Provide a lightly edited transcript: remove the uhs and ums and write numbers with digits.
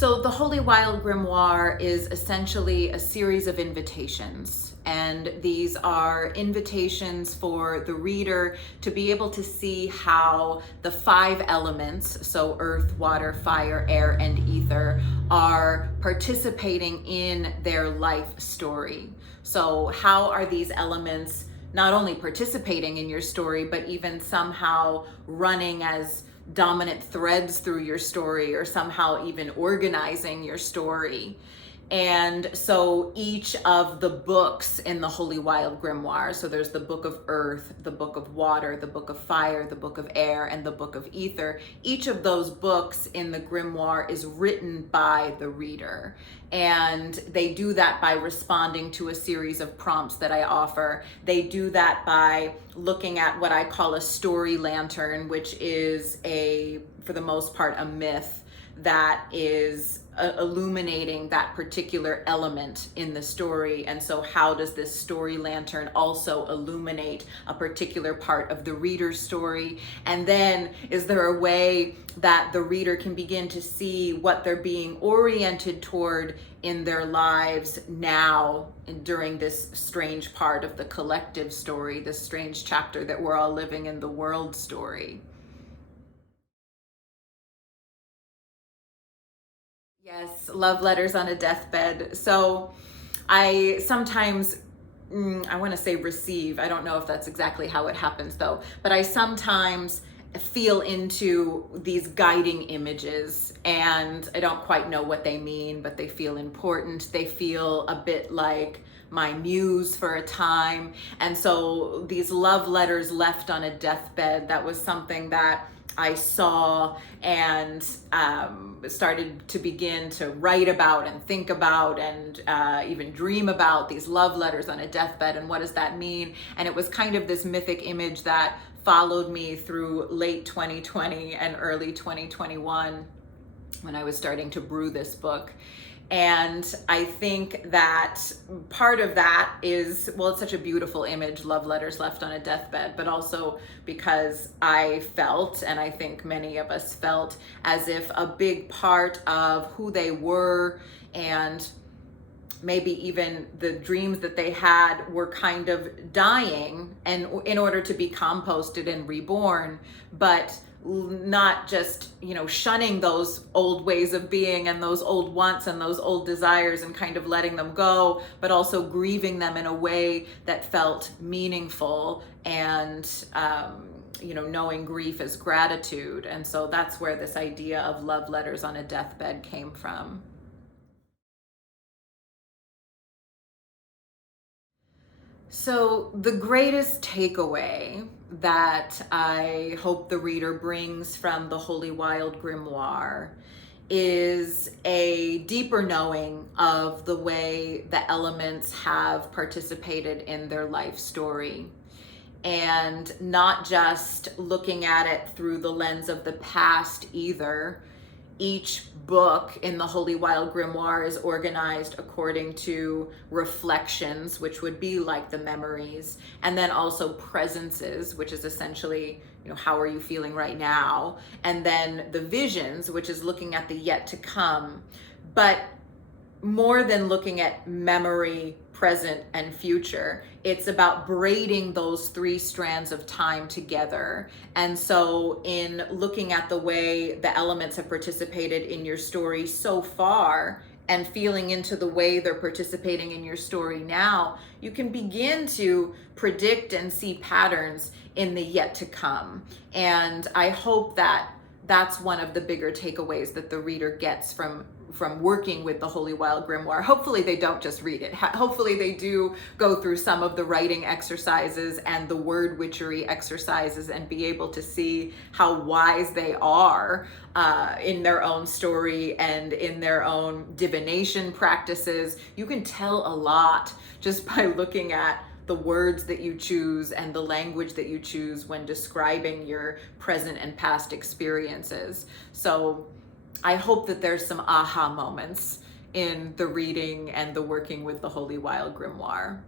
So the Holy Wild Grimoire is essentially a series of invitations. And these are invitations for the reader to be able to see how the five elements, so earth, water, fire, air, and ether, are participating in their life story. So how are these elements not only participating in your story, but even somehow running as dominant threads through your story, or somehow even organizing your story. And so each of the books in the Holy Wild Grimoire, so there's the Book of Earth, the Book of Water, the Book of Fire, the Book of Air, and the Book of Ether, each of those books in the grimoire is written by the reader. And they do that by responding to a series of prompts that I offer. They do that by looking at what I call a story lantern, which is for the most part, a myth that is illuminating that particular element in the story. And so how does this story lantern also illuminate a particular part of the reader's story? And then is there a way that the reader can begin to see what they're being oriented toward in their lives now during this strange part of the collective story, this strange chapter that we're all living in, the world story? Yes, love letters on a deathbed. So I sometimes, I want to say receive. I don't know if that's exactly how it happens though, but I sometimes feel into these guiding images and I don't quite know what they mean, but they feel important. They feel a bit like my muse for a time. And so these love letters left on a deathbed, that was something that I saw and started to begin to write about and think about and even dream about these love letters on a deathbed and what does that mean. And it was kind of this mythic image that followed me through late 2020 and early 2021 when I was starting to brew this book. And I think that part of that is, well, it's such a beautiful image, love letters left on a deathbed, but also because I felt, and I think many of us felt, as if a big part of who they were and maybe even the dreams that they had were kind of dying and in order to be composted and reborn, but not just, shunning those old ways of being and those old wants and those old desires and kind of letting them go, but also grieving them in a way that felt meaningful and, knowing grief as gratitude. And so that's where this idea of love letters on a deathbed came from. So the greatest takeaway that I hope the reader brings from the Holy Wild Grimoire is a deeper knowing of the way the elements have participated in their life story. And not just looking at it through the lens of the past either. Each book in the Holy Wild Grimoire is organized according to reflections, which would be like the memories, and then also presences, which is essentially, how are you feeling right now? And then the visions, which is looking at the yet to come. But more than looking at memory, present, and future, it's about braiding those three strands of time together. And so in looking at the way the elements have participated in your story so far and feeling into the way they're participating in your story now, you can begin to predict and see patterns in the yet to come. And I hope that that's one of the bigger takeaways that the reader gets from working with the Holy Wild Grimoire. Hopefully they don't just read it. Hopefully they do go through some of the writing exercises and the word witchery exercises and be able to see how wise they are in their own story and in their own divination practices. You can tell a lot just by looking at the words that you choose and the language that you choose when describing your present and past experiences. So I hope that there's some aha moments in the reading and the working with the Holy Wild Grimoire.